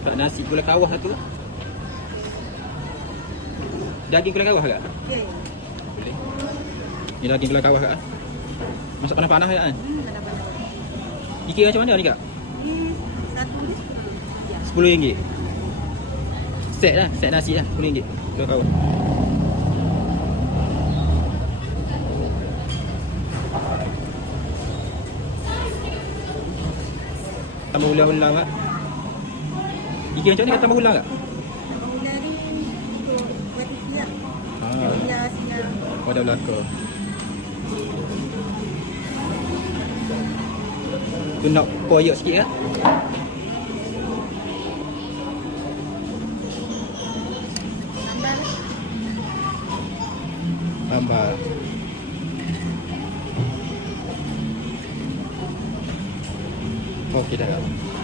Tak nasi gula kawah satu. Daging gula kawah tak? Okey. Boleh. Ni daging gula kawah tak? Masak panas-panas tak kan? Hmm, kadang-kadang. Dikira macam mana ni kak? Ni satu ni sepuluh. Ya. RM10. Set lah, set nasi lah, RM10. Gula kawah. Tambah ulang-ulang tak? Dikira macam ni kak tambah ulang tak? Ula ni untuk buat isi lah. Ah, Ula sinar. oh dah belakang. Tu nak koyak sikit kan? Sambal. Tambah. Okey dah.